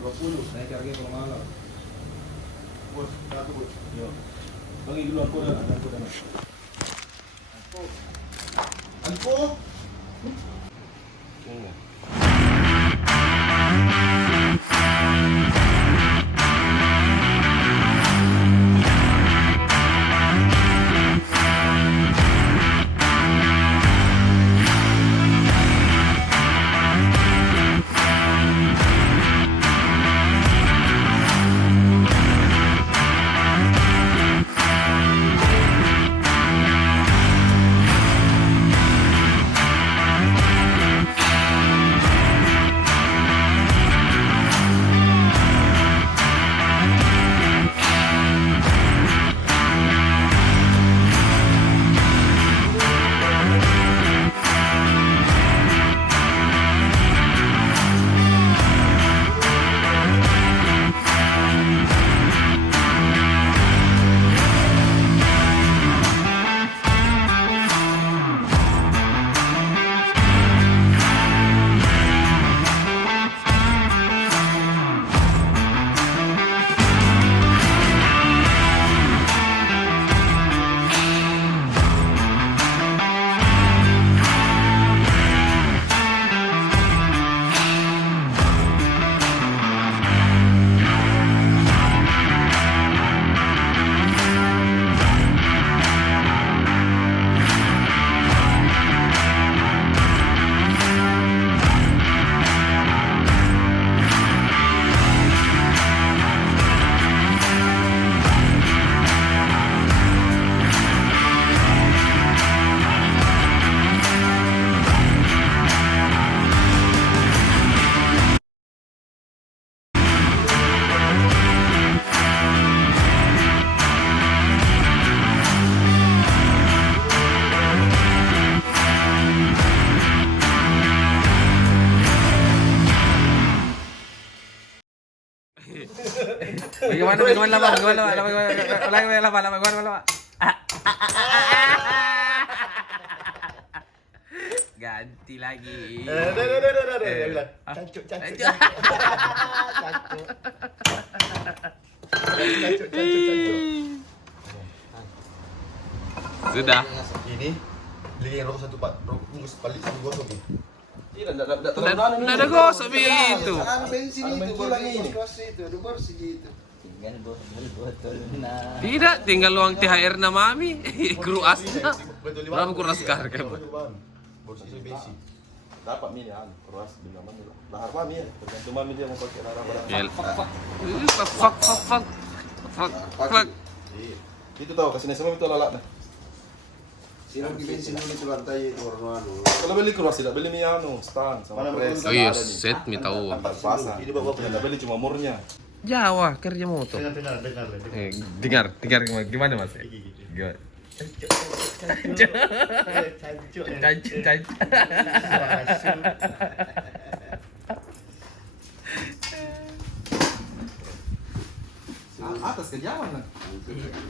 20 naik harga kalau malam. Bos, satu bos. Yo. Bagi dulu aku dah, aku dah. Alpo. Ini. Bagaimana lama? Ganti lagi. Dia bilang, cancuk. Sudah. Ini beli yang rokok satu pak, rokok bungkus balik satu gosok ni. Tidak terlalu Nggak ada gosok itu. Sekarang bensin itu, pulang ini. itu, ada bersih gitu. Tidak, tinggal uang THR na mami. Kruas na. Betul Berapa kuras karga? Bersih itu bensin. dapat mini keras bina mana lahar mami ya tergantung mami dia mau pakai lahar barang Fuck. iya itu tahu kasih nasi mami itu lalak nah Silang di bensin dulu itu lantai itu warna kalau beli keras tidak beli mie stand sama Mana pres Oh iya, set mi tahu. empat pasang Ini bawa tidak beli cuma murnya Jawa kerja motor. Dengar gimana Mas? Gimana? Cancuk. atas ke Jawa lah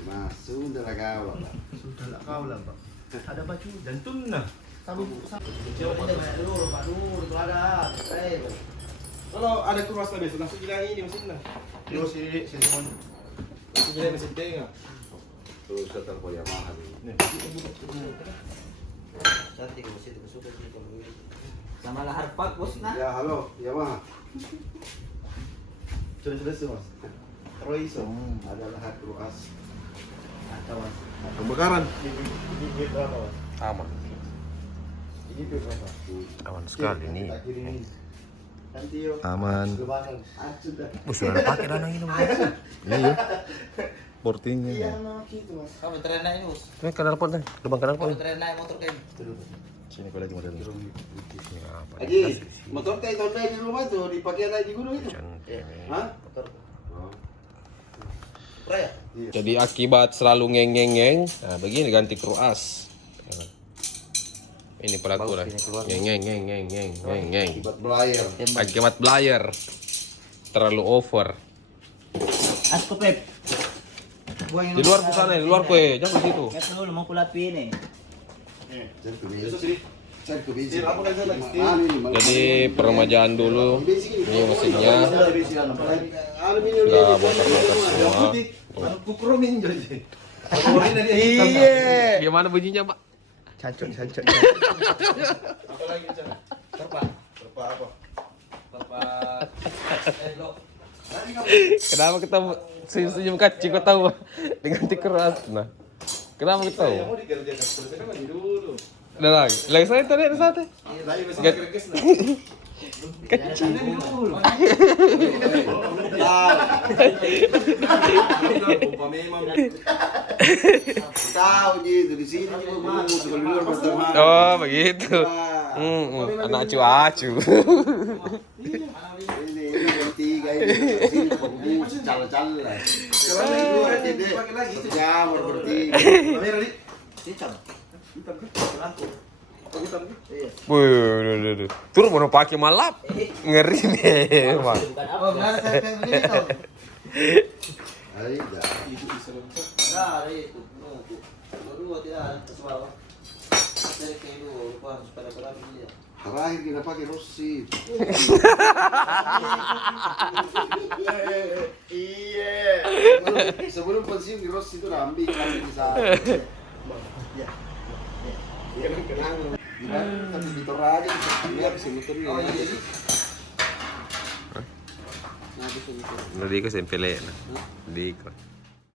Masuk udah kau lah. sudah lah kau lah pak ada baju jantung nah kalau ada keras besok langsung bilang ini mesin lah Terus ini semua langsung bilang mesin tengah terus setel Yamaha ini. Cantik bos itu suka sih kalau ini. Sama lahar pak bos nah. Ya halo Yamaha. Sudah mas. Royso adalah hak ruas. Atau mas. pembakaran Ini berapa mas? Aman. Ini berapa? Aman sekali nih. Nanti yuk. aman Lebaran. Sudah. Sudah ada pakai dana ini Mas. iya portingnya Iya no gitu mas. Kamu tren naik bos. Ini kenal pot nih, lubang kenal pot. Kamu tren naik motor kayak sini kau lagi model Aji, motor kayak Honda di rumah tuh dipakai naik di gunung itu. Hah? motor. Oh. Raya. Iya. Jadi akibat selalu ngeng, nah begini ganti kruas. Ini pelaku lah. Ngeng. Akibat belayar. Akibat belayer. Terlalu over. Asko pep. Di luar sana, di luar kue, jangan di situ. Nggak dulu mau kulapi ini. Jangan besok sini Saya ke bensin. Apa kan saya lagi steam? Jadi peremajaan dulu. Ini mesinnya Aluminium sudah bongkar-bongkar semua. Anu kukromin jadi. Iya. Gimana bunyinya, Pak? Cancok. Apa lagi cara? Terpa. Terpa apa? Terpa. Lo. Kenapa kita senyum-senyum kacang kau tahu diganti keras? Nah, kenapa kita tahu? Saya mau dikerjakan terus kan mandi dulu. Ada lagi saya tadi ada sate. Lagi masih kerkes nah. Kecil. Pompa memang. Tahu gitu di sini juga suka di luar berteman. Oh, begitu. Anak acu-acu. Ini bertiga ini sini bagus cal-cal lah. Sekarang di luar jadi jamur bertiga. Kamera di. Hitam. Hitam kan? Lampu. Oh, hitam kan? Iya. Wih, turun mau pakai malap. Ngeri nih, Bang. Bukan apa. Oh, benar saya pengen begini tau. Ayo dah. Ibu bisa lompat. Nah, ada itu. Dua tidak ada kesuara. Saya kayak dulu lupa supaya berapa dia. Terakhir kita pakai Rossi. Iya. Sebelum pensiun di Rossi itu udah ambil kami di sana. Kenang-kenang. Tapi di Toraja dia bisa muterin. Oh iya. Udah di ko sempele na. Di ko.